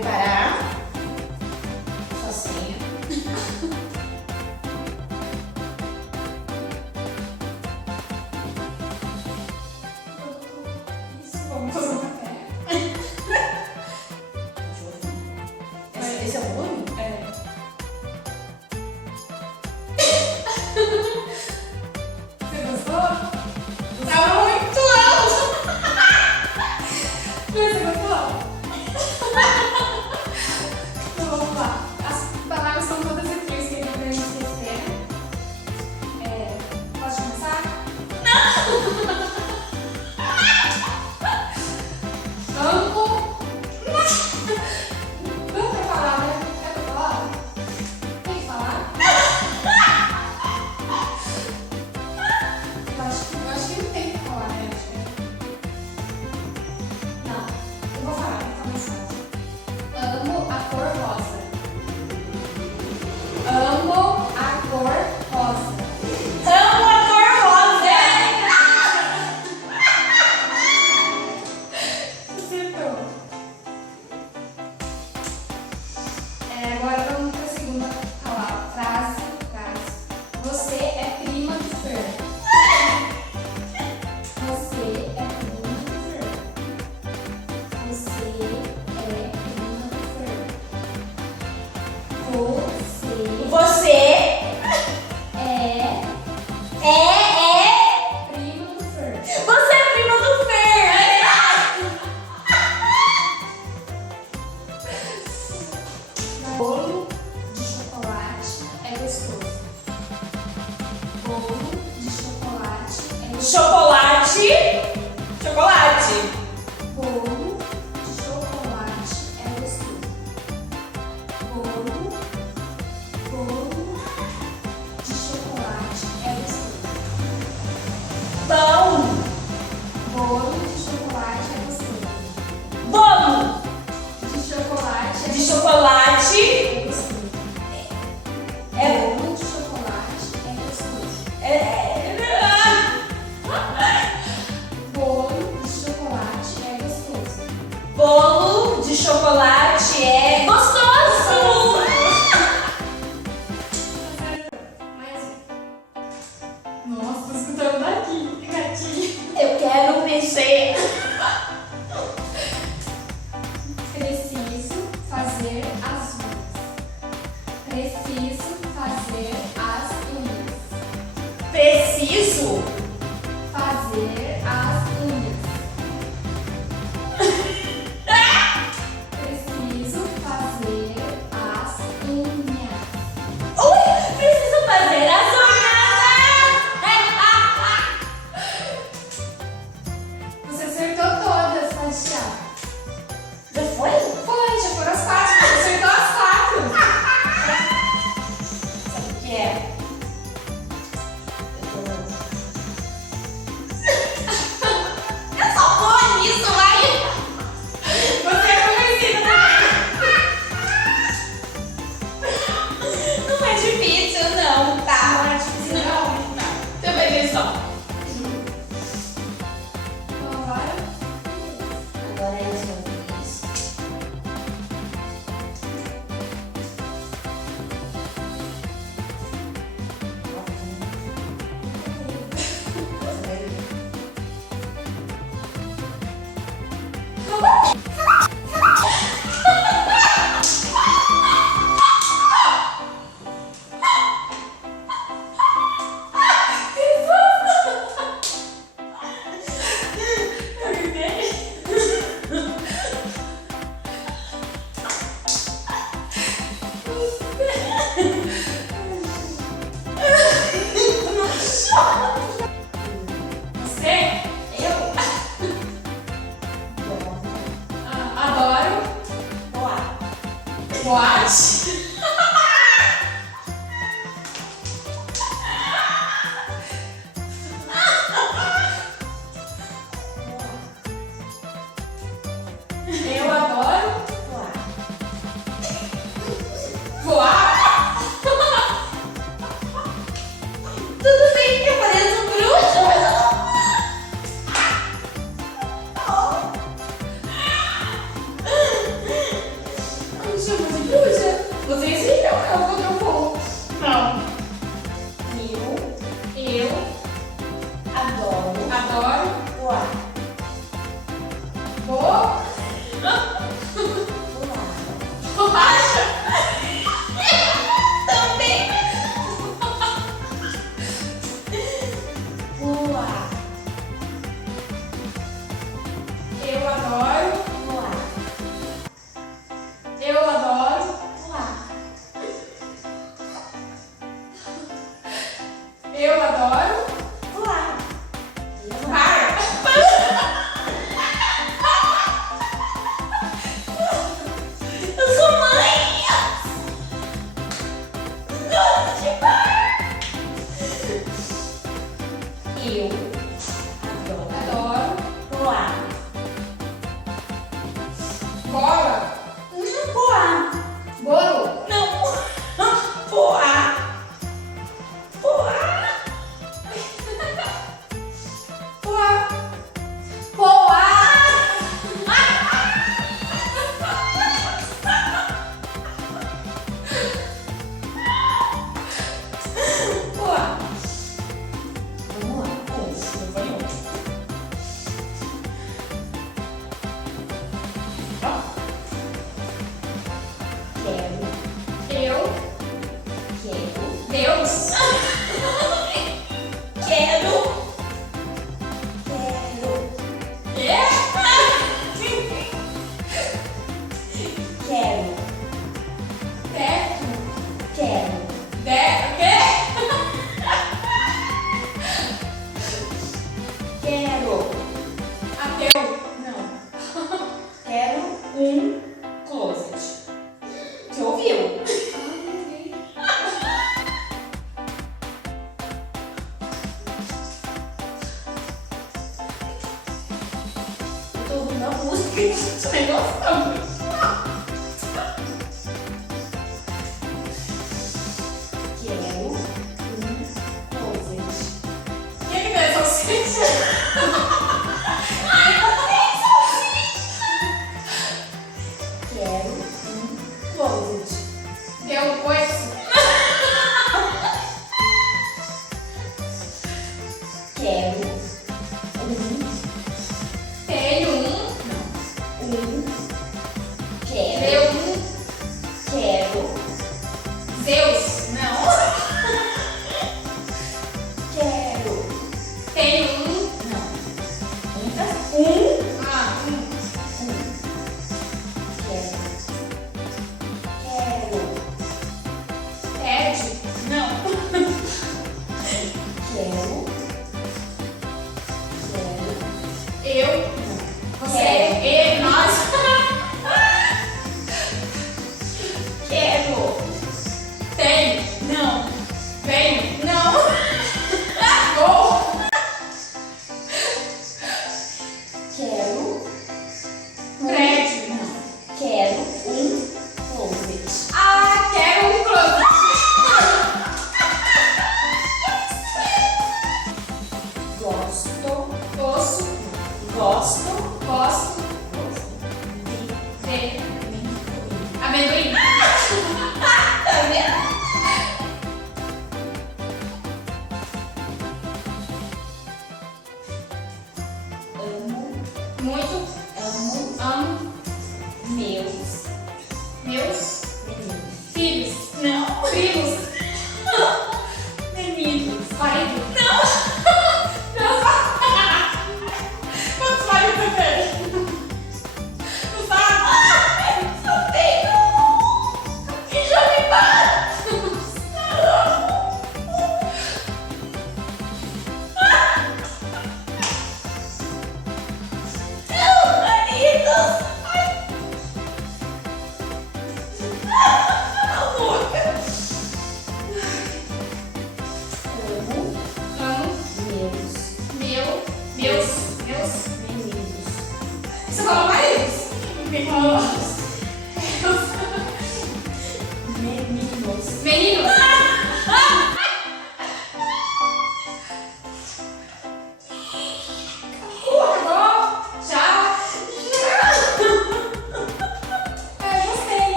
preparar sua senha. Isso, vamos fazer um café. Esse é o volume? É. Você gostou? Tava muito alto! Você gostou? Então vamos lá. As palavras são todas aqui, eu escrevi pra gente esquecer. Posso começar? Campo. Não quer falar, né? É pra falar? Tem que falar? Eu acho que não tem que falar, né? Não, eu vou falar, fica mais fácil. Amo a cor rosa. Amo a cor rosa. Amo a cor rosa! Acertou. Agora vamos para a segunda palavra. Frase. Você é prima do Fer. Você é prima do Fer. Você é prima do Fer. Você É prima do Fer. Você é prima do Fer! Bolo de chocolate é gostoso. Bolo de chocolate é gostoso. Chocolate. Chocolate. Bolo de chocolate é gostoso. Bolo de chocolate é gostoso. Pão. Bolo de chocolate é gostoso. Bolo De chocolate de chocolate. é gostoso. É. Bolo de chocolate é gostoso. Bolo de chocolate é gostoso. Bolo de chocolate é gostoso. Mais um. Nossa, tô escutando daqui, gatinho. Eu quero mexer. Preciso fazer as unhas. Preciso fazer as unhas. Preciso. Fazer as unhas. Preciso fazer as unhas. Ui, preciso fazer as unhas. Você acertou todas, Tatiana. Já foi? Foi, já foram as quatro. Você acertou as quatro. Sabe o que é? Eu sou boa nisso, vai! Você é conhecida também. Não é difícil, não, tá? Não é difícil, não. Tá. Você vai ver só. Então agora. Agora é sua vez. Eu gritei. Você? Eu? Adoro Boa. boate. Eu adoro Boa. voar. Tudo bem que eu pareço bruxa, mas eu não. Eu adoro pular. Eu adoro Pular. ar. Eu sou mãe. Gosto de bar. Eu adoro Adoro pular. bola. Não pular. Bolo. Não. Pular. Pular. Poá. Poá. Pular. Vamos lá. Eu vou em outro. Ó. Eu. Quero. Deus. Quero. Quê? Quero. Teto. Quero. Quê? Quero. Ateu. Não. Quero um closet. Você ouviu? Eu tô ouvindo a música e esse negócio tá muito. Quero um closet. Quem que é salsicha? Quero um closet. Deu coice. Quero Tenho quero, Deu quero, Zeus. Não. quero. Tenho Não. Ah, Quero. Quero. Ted. Não. Quero. Eu. Você. Ele. Nós. Quero. Tem. Não. Venho. Não. Gol. Quero. Prédio. Não. Quero um closet. Ah, quero um closet. Gosto. Osso. Gosto. Gosto. De. Amendoim. Tá vendo? Amo. Muito. Amo. Amo. Meus. Meus Meninos. filhos. Não. Primos. Meninos. Marido. Não. Meus. Quantos maridos você tem? Não sabe? Só tenho um. E já me para. Não, maridos. Ai. Cala a boca.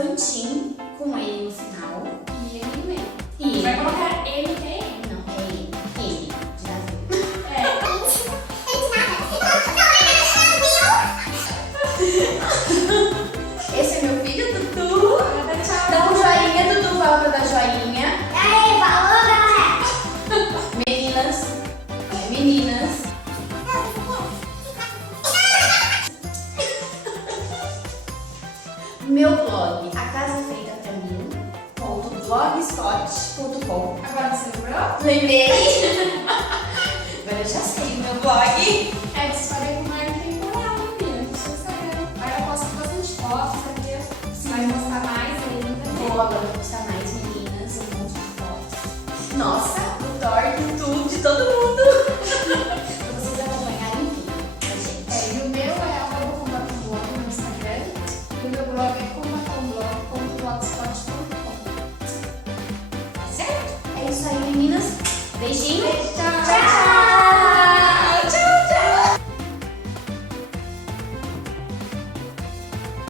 infantil com N no final. E ele no meio. E Vai colocar M-T-M. não, é N. N, de navio. É. Esse é meu filho, Dudu. Dá tchau. Dá um joinha, Dudu, fala pra dar joinha. Meninas, meninas. Meu blog, a casa feita pra mim, .blogspot.com. Agora você lembrou? Lembrei. Agora eu já sei o meu blog. É de história com marca temporal, menina, no seu Instagram. Aí eu posto bastante fotos, entendeu? Você vai postar mais ainda. Vou agora postar mais meninas, um monte de fotos. Nossa, o Thor, de tudo, de todo mundo. Pra vocês acompanharem tudo, tá, gente? É, e o meu é @combatomblog no Instagram. E o meu blog é combatomblog.blogspot.com. Tá certo? É isso aí, meninas. Beijinho. Beijo, tchau. Tchau, tchau.